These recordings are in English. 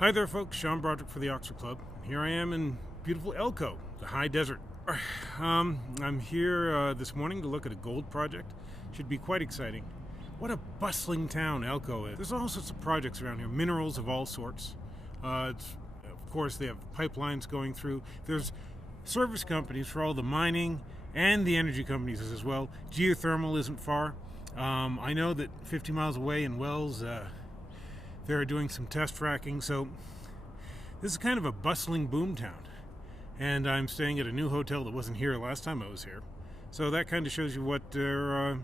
Hi there folks, Sean Broderick for the Oxford Club. Here I am in beautiful Elko, the high desert. I'm here this morning to look at a gold project. Should be quite exciting. What a bustling town Elko is. There's all sorts of projects around here, minerals of all sorts. Of course they have pipelines going through. There's service companies for all the mining and the energy companies as well. Geothermal isn't far. I know that 50 miles away in Wells, they're doing some test fracking, so this is kind of a bustling boom town. And I'm staying at a new hotel that wasn't here last time I was here. So that kind of shows you what they're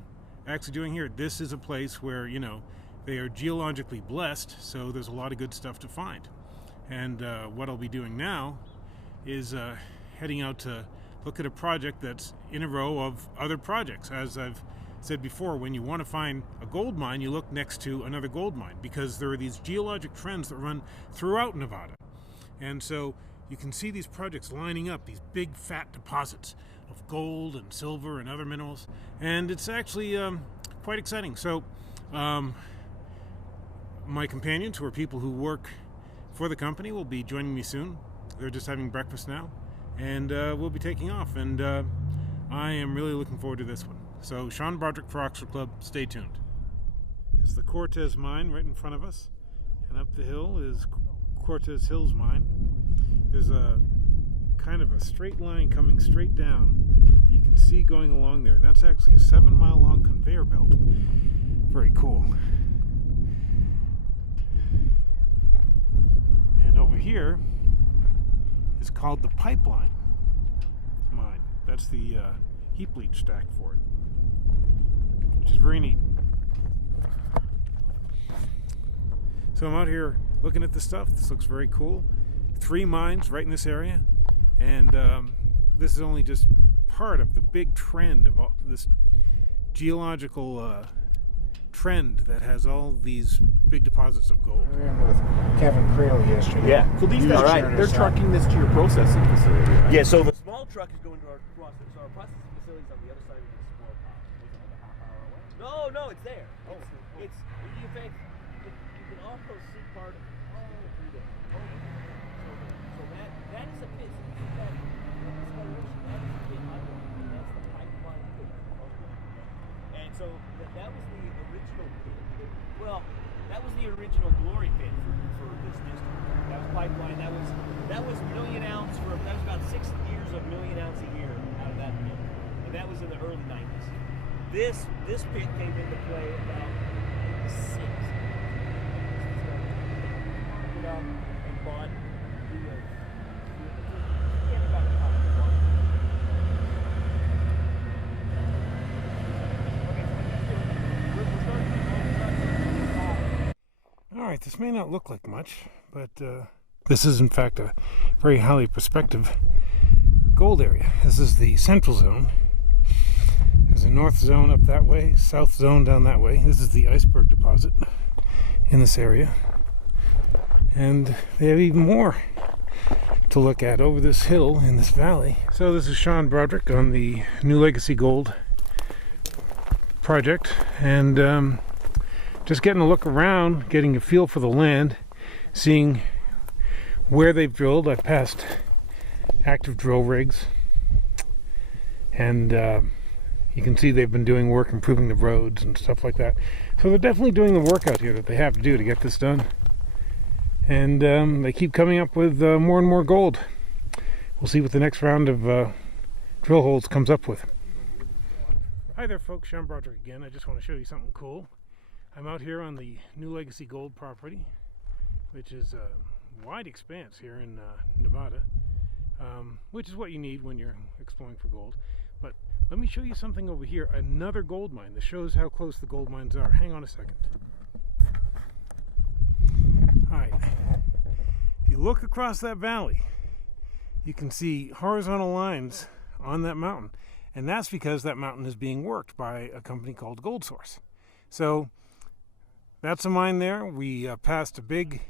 actually doing here. This is a place where, you know, they are geologically blessed, so there's a lot of good stuff to find. And what I'll be doing now is heading out to look at a project that's in a row of other projects. As I've said before, when you want to find a gold mine, you look next to another gold mine because there are these geologic trends that run throughout Nevada. And so you can see these projects lining up, these big fat deposits of gold and silver and other minerals, and it's actually quite exciting. So my companions, who are people who work for the company, will be joining me soon. They're just having breakfast now, and we'll be taking off, and I am really looking forward to this one. So Sean Broderick for Oxford Club, stay tuned. It's the Cortez mine right in front of us, and up the hill is Cortez Hills mine. There's a kind of a straight line coming straight down that you can see going along there. That's actually a 7-mile long conveyor belt. Very cool. And over here is called the pipeline mine. That's the heap leach stack for it, which is very neat. So I'm out here looking at this stuff. This looks very cool. 3 mines right in this area, and this is only just part of the big trend of all this geological trend that has all these big deposits of gold. We were with Kevin Creel yesterday. Yeah. So these guys, right, they're trucking this to your processing facility. Right? Yeah, so the small truck is going to our process. So our processing facility is on the other side of this small pond. Is it like a half hour away? No, it's there. It's in fact, you can also see part of it through there. So that is a pit. So you see that discoloration, that is a pit underneath, and that's the pipeline pit. And so that was the original pit. Well, that was the original glory pit for this district. That was pipeline. That was million ounce for, that was about 6 years of million ounce a year out of that pit. And that was in the early 90s. This pit came into play about 6. And bought Alright, this may not look like much, but this is in fact a very highly prospective gold area. This is the central zone. There's a north zone up that way, south zone down that way. This is the Iceberg deposit in this area. And they have even more to look at over this hill in this valley. So this is Sean Broderick on the NuLegacy Gold project, and just getting a look around, getting a feel for the land, seeing where they've drilled. I've passed active drill rigs, and you can see they've been doing work improving the roads and stuff like that. So they're definitely doing the work out here that they have to do to get this done. And they keep coming up with more and more gold. We'll see what the next round of drill holes comes up with. Hi there folks, Sean Broderick again. I just want to show you something cool. I'm out here on the NuLegacy Gold property, which is a wide expanse here in Nevada, which is what you need when you're exploring for gold. But let me show you something over here, another gold mine that shows how close the gold mines are. Hang on a second. Alright, if you look across that valley, you can see horizontal lines on that mountain, and that's because that mountain is being worked by a company called Gold Source. So that's a mine there. We passed a big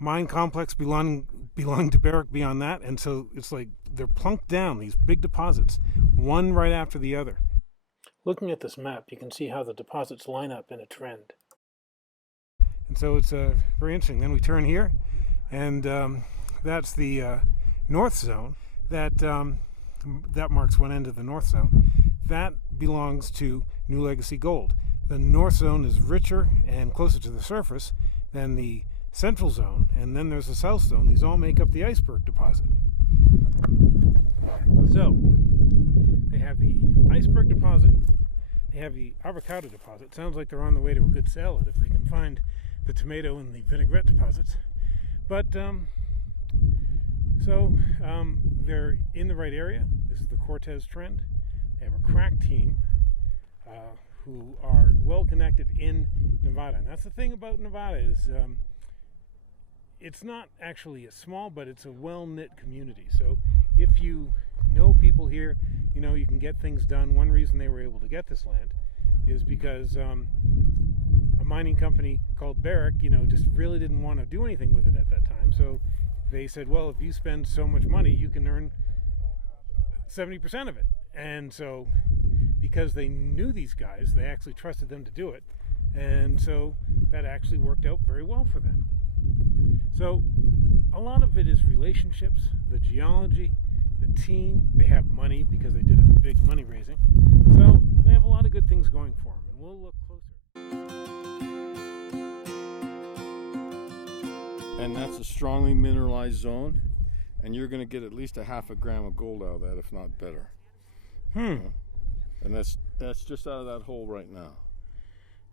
mine complex belonging to Barrick beyond that, and so it's like they're plunked down, these big deposits, one right after the other. Looking at this map, you can see how the deposits line up in a trend. So it's very interesting. Then we turn here, and that's the north zone. That marks one end of the north zone. That belongs to NuLegacy Gold. The north zone is richer and closer to the surface than the central zone, and then there's the south zone. These all make up the Iceberg deposit. So they have the Iceberg deposit, they have the avocado deposit. Sounds like they're on the way to a good salad if they can find the tomato and the vinaigrette deposits. But they're in the right area. This is the Cortez Trend. They have a crack team who are well connected in Nevada. And that's the thing about Nevada is it's not actually a small, but it's a well-knit community. So if you know people here, you know you can get things done. One reason they were able to get this land is because a mining company called Barrick, just really didn't want to do anything with it at that time. So they said, well, if you spend so much money, you can earn 70% of it. And so because they knew these guys, they actually trusted them to do it. And so that actually worked out very well for them. So a lot of it is relationships, the geology, the team. They have money because they did a big money raising. So they have a lot of good things going for them, and we'll look closer. And that's a strongly mineralized zone, and you're going to get at least a half a gram of gold out of that, if not better. And that's just out of that hole right now.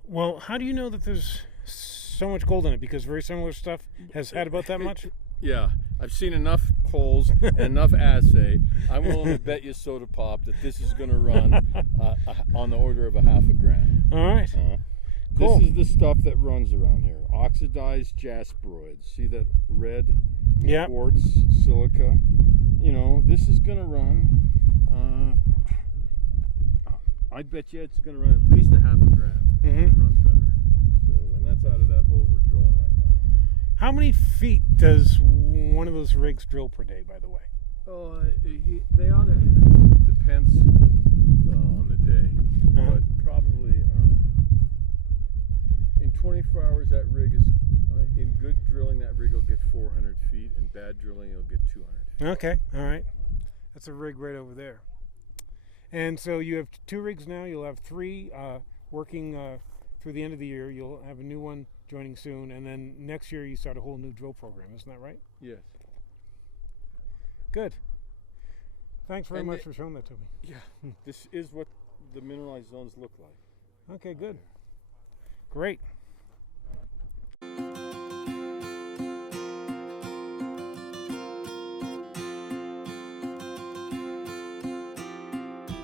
Well, how do you know that there's so much gold in it? Because very similar stuff has had about that much? Yeah, I've seen enough holes and enough assay. I'm willing to bet you soda pop that this is going to run on the order of a half a gram. All right. Cool. This is the stuff that runs around here. Oxidized jasperoids. See that red quartz, silica? This is going to run, I'd bet you it's going to run at least a half a gram. Run better. So, and that's out of that hole we're drilling right now. How many feet does one of those rigs drill per day, by the way? Oh, they ought to. Depends on the day, but probably in 24 hours that rig is in good drilling. That rig will get 400 feet. In bad drilling, it'll get 200. Okay, all right. That's a rig right over there. And so you have 2 rigs now. You'll have 3 working through the end of the year. You'll have a new one joining soon, and then next year you start a whole new drill program. Isn't that right? Yes. Good. Thanks very much for showing that to me. Yeah. This is what the mineralized zones look like. Okay, good. Great.